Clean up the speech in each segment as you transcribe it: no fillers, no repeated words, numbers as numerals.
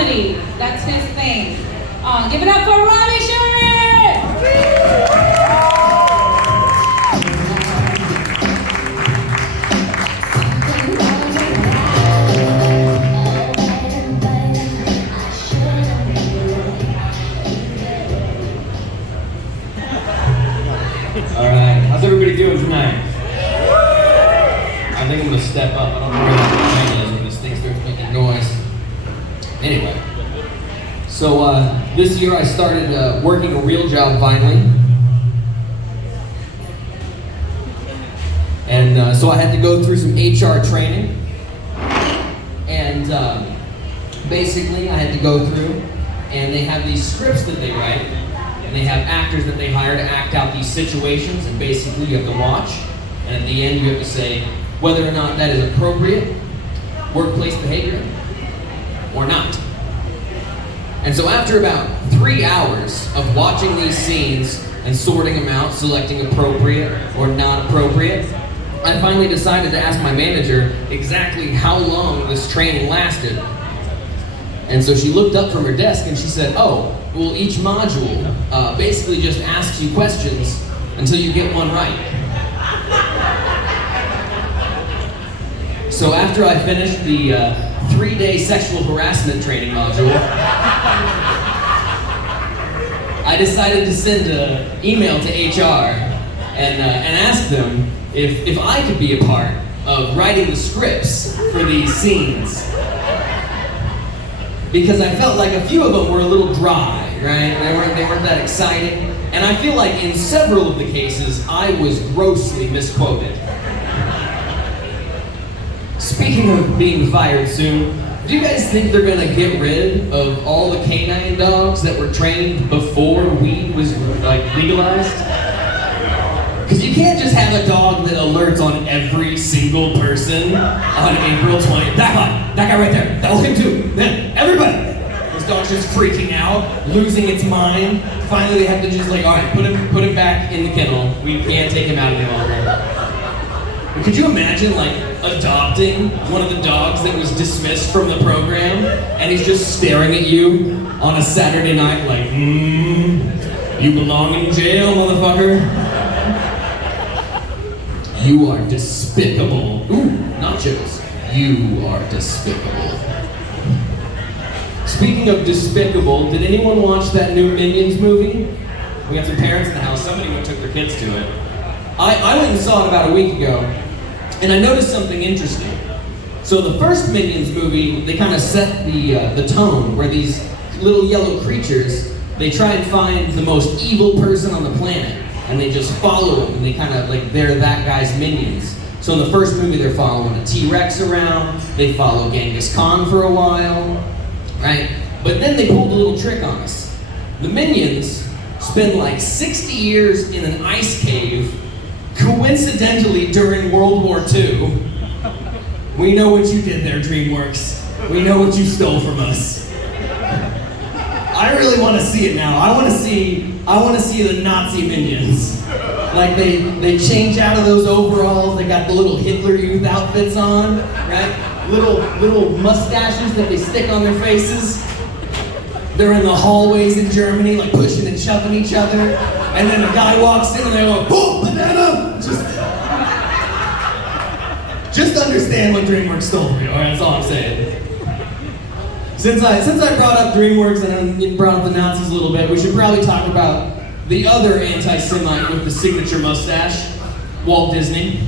comedy. That's his thing. Give it up for Robby Shore! Alright, how's everybody doing tonight? I think I'm gonna step up. I don't know where that thing is when this thing starts making noise. Anyway, so this year I started working a real job finally. And so I had to go through some HR training. And basically I had to go through, and they have these scripts that they write. And they have actors that they hire to act out these situations, and basically you have to watch, and at the end you have to say whether or not that is appropriate workplace behavior or not. And so after about 3 hours of watching these scenes and sorting them out, selecting appropriate or not appropriate, I finally decided to ask my manager exactly how long this training lasted. And so she looked up from her desk and she said, oh, well, each module basically just asks you questions until you get one right. So after I finished the 3-day sexual harassment training module, I decided to send an email to HR and ask them if I could be a part of writing the scripts for these scenes. Because I felt like a few of them were a little dry, right? They weren't that exciting. And I feel like in several of the cases, I was grossly misquoted. Speaking of being fired soon, do you guys think they're gonna get rid of all the canine dogs that were trained before weed was legalized? Because you can't just have a dog that alerts on every single person on April 20th. That guy right there, that was him too. Then everybody. This dog's just freaking out, losing its mind. Finally they have to just all right, put him back in the kennel. We can't take him out any longer. But could you imagine adopting one of the dogs that was dismissed from the program, and he's just staring at you on a Saturday night you belong in jail, motherfucker. You are despicable. Ooh, nachos. You are despicable. Speaking of despicable, did anyone watch that new Minions movie? We got some parents in the house. Somebody took their kids to it. I went and saw it about a week ago, and I noticed something interesting. So the first Minions movie, they kind of set the tone where these little yellow creatures, they try and find the most evil person on the planet. And they just follow him, and they kind of they're that guy's minions. So in the first movie, they're following a T-Rex around, they follow Genghis Khan for a while, right? But then they pulled a little trick on us. The minions spend 60 years in an ice cave, coincidentally during World War II. We know what you did there, DreamWorks. We know what you stole from us. I really want to see it now. I want to see the Nazi minions. They change out of those overalls. They got the little Hitler Youth outfits on, right? Little mustaches that they stick on their faces. They're in the hallways in Germany, pushing and shoving each other. And then a guy walks in and they go, "Oh, banana!" Just understand what DreamWorks stole from you. All right, that's all I'm saying. Since I brought up DreamWorks and brought up the Nazis a little bit, we should probably talk about the other anti-Semite with the signature mustache, Walt Disney.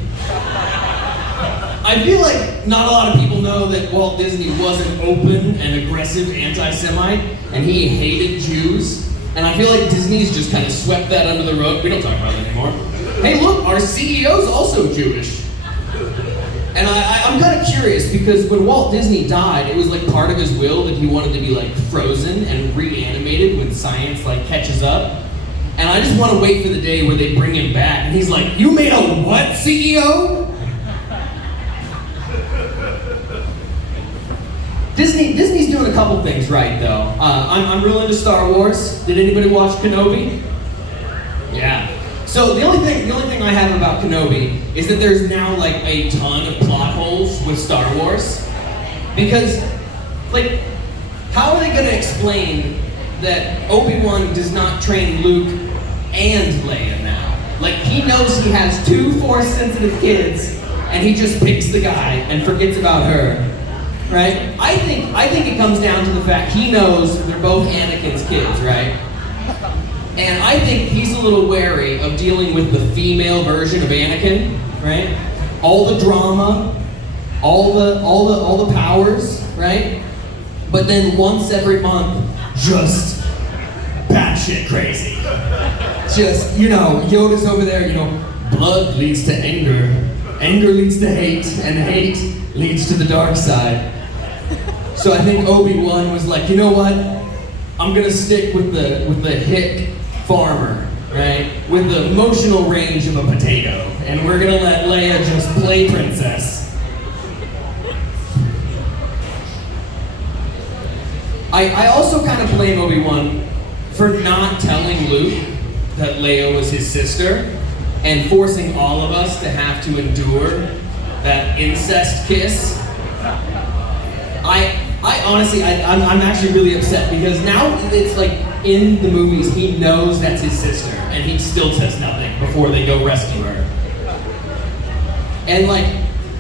I feel like not a lot of people know that Walt Disney was an open and aggressive anti-Semite, and he hated Jews. And I feel like Disney's just kind of swept that under the rug. We don't talk about it anymore. Hey, look, our CEO's also Jewish. And I'm kind of curious because when Walt Disney died, it was part of his will that he wanted to be frozen and reanimated when science catches up. And I just want to wait for the day where they bring him back and he's like, "You made a what, CEO?" Disney's doing a couple things right though. I'm real into Star Wars. Did anybody watch Kenobi? Yeah. So the only thing I have about Kenobi is that there's now a ton of plot holes with Star Wars. Because how are they I gonna explain that Obi-Wan does not train Luke and Leia now? Like, he knows he has two Force-sensitive kids, and he just picks the guy and forgets about her, right? I think it comes down to the fact he knows they're both Anakin's kids, right? And I think he's a little wary of dealing with the female version of Anakin, right? All the drama, all the powers, right? But then once every month, just batshit crazy. Just, Yoda's over there, blood leads to anger, anger leads to hate, and hate leads to the dark side. So I think Obi-Wan was like, you know what? I'm gonna stick with the hick farmer, right? With the emotional range of a potato, and we're gonna let Leia just play princess. I also kind of blame Obi-Wan for not telling Luke that Leia was his sister and forcing all of us to have to endure that incest kiss. I honestly, I'm actually really upset because now it's like in the movies he knows that's his sister and he still says nothing before they go rescue her. And like,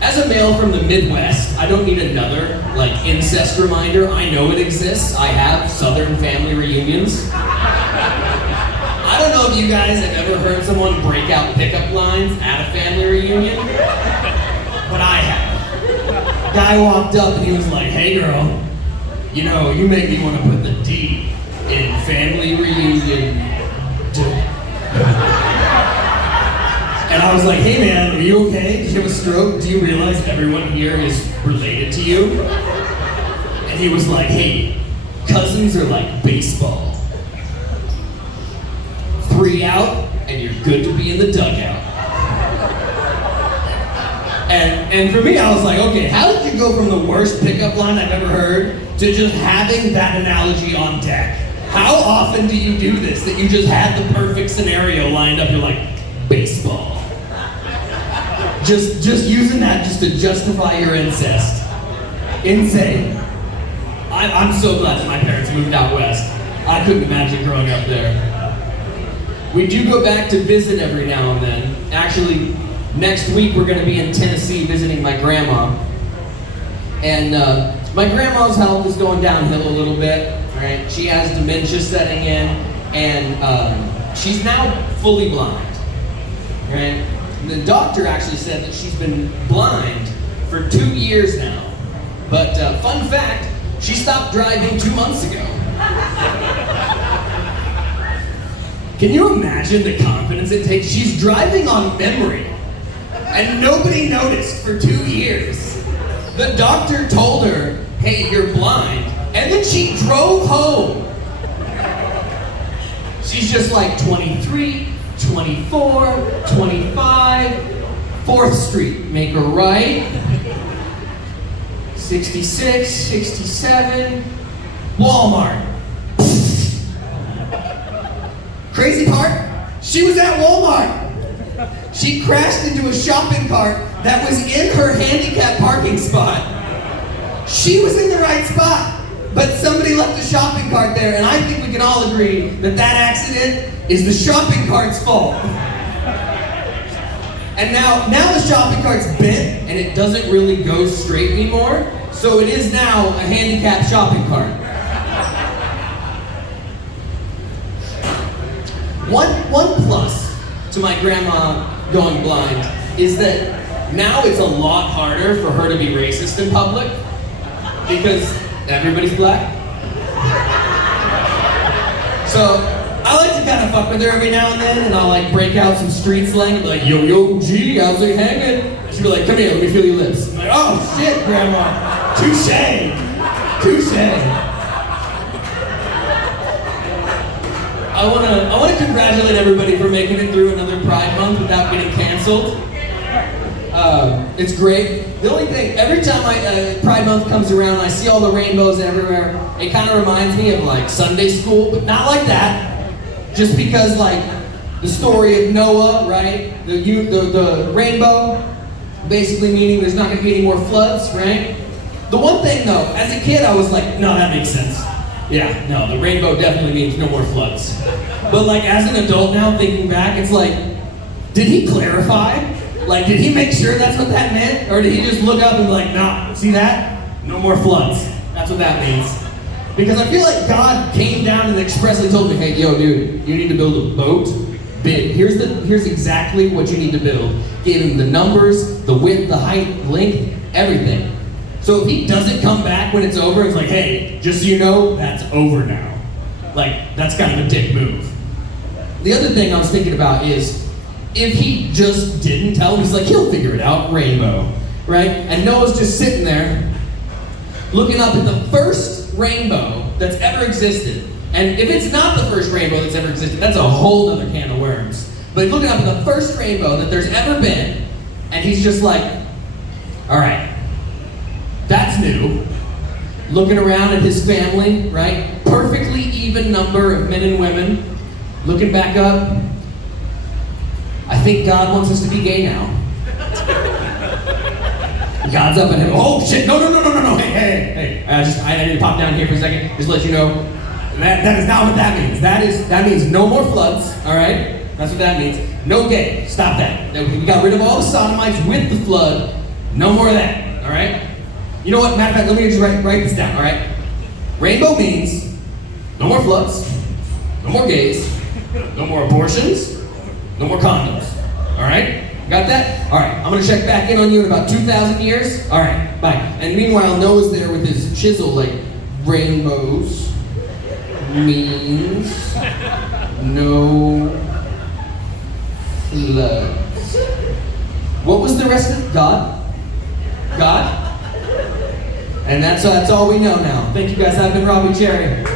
as a male from the Midwest, I don't need another like incest reminder. I know it exists. I have Southern family reunions. I don't know if you guys have ever heard someone break out pickup lines at a family reunion, but I have. Guy walked up and he was like, "Hey girl, you make me want to put the D in family reunion." And I was like, "Hey man, are you okay? Did you have a stroke? Do you realize everyone here is related to you?" And he was like, "Hey, cousins are like baseball. 3 out, and you're good to be in the dugout." And for me, I was like, okay, how did you go from the worst pickup line I've ever heard to just having that analogy on deck? How often do you do this, that you just had the perfect scenario lined up? You're like, baseball. Just using that just to justify your incest. Insane. I'm so glad that my parents moved out west. I couldn't imagine growing up there. We do go back to visit every now and then. Actually, next week we're going to be in Tennessee visiting my grandma. And my grandma's health is going downhill a little bit, right? She has dementia setting in, and she's now fully blind, right? The doctor actually said that she's been blind for 2 years now. But fun fact, she stopped driving 2 months ago. Can you imagine the confidence it takes? She's driving on memory, and nobody noticed for 2 years. The doctor told her, "Hey, you're blind," and then she drove home. She's just like 23, 24, 25, 4th Street, make a right, 66, 67, Walmart. Crazy part, she was at Walmart. She crashed into a shopping cart that was in her handicap parking spot. She was in the right spot, but somebody left a shopping cart there, and I think we can all agree that that accident is the shopping cart's fault. And now the shopping cart's bent, and it doesn't really go straight anymore, so it is now a handicapped shopping cart. One plus to my grandma going blind is that now it's a lot harder for her to be racist in public because everybody's black. So I like to kind of fuck with her every now and then, and I'll like break out some street slang like, "Yo, yo, G, how's it hanging?" And she'll be like, "Come here, let me feel your lips." I'm like, "Oh shit, grandma, touche, touche." I want to congratulate everybody for making it through another Pride Month without getting canceled. It's great. The only thing, every time Pride Month comes around, I see all the rainbows everywhere. It kind of reminds me of like Sunday school, but not like that. Just because like the story of Noah, right? The rainbow, basically meaning there's not going to be any more floods, right? The one thing though, as a kid, I was like, no, that makes sense. Yeah, no, the rainbow definitely means no more floods. But like as an adult now, thinking back, it's like, did he clarify? Like, did he make sure that's what that meant? Or did he just look up and be like, nah, see that? No more floods. That's what that means. Because I feel like God came down and expressly told me, hey, yo, dude, you need to build a boat big. Here's exactly what you need to build. Gave him the numbers, the width, the height, length, everything. So if he doesn't come back when it's over, it's like, hey, just so you know, that's over now. Like, that's kind of a dick move. The other thing I was thinking about is, if he just didn't tell him, he's like, he'll figure it out, rainbow, right? And Noah's just sitting there, looking up at the first rainbow that's ever existed. And if it's not the first rainbow that's ever existed, that's a whole other can of worms. But he's looking up at the first rainbow that there's ever been, and he's just like, all right, that's new. Looking around at his family, right? Perfectly even number of men and women. Looking back up, I think God wants us to be gay now. God's up at him. Oh shit! No! Hey! I need to pop down here for a second. Just let you know that is not what that means. That means no more floods. All right, that's what that means. No gay. Stop that. We got rid of all the sodomites with the flood. No more of that. All right. You know what? Matter of fact, let me just write this down. All right. Rainbow means no more floods, no more gays, no more abortions, no more condoms. All right? Got that? All right. I'm going to check back in on you in about 2,000 years. All right. Bye. And meanwhile, Noah's there with his chisel, like, rainbows means no floods. What was the rest of it? God? And that's all we know now. Thank you guys. I've been Robby Cherry.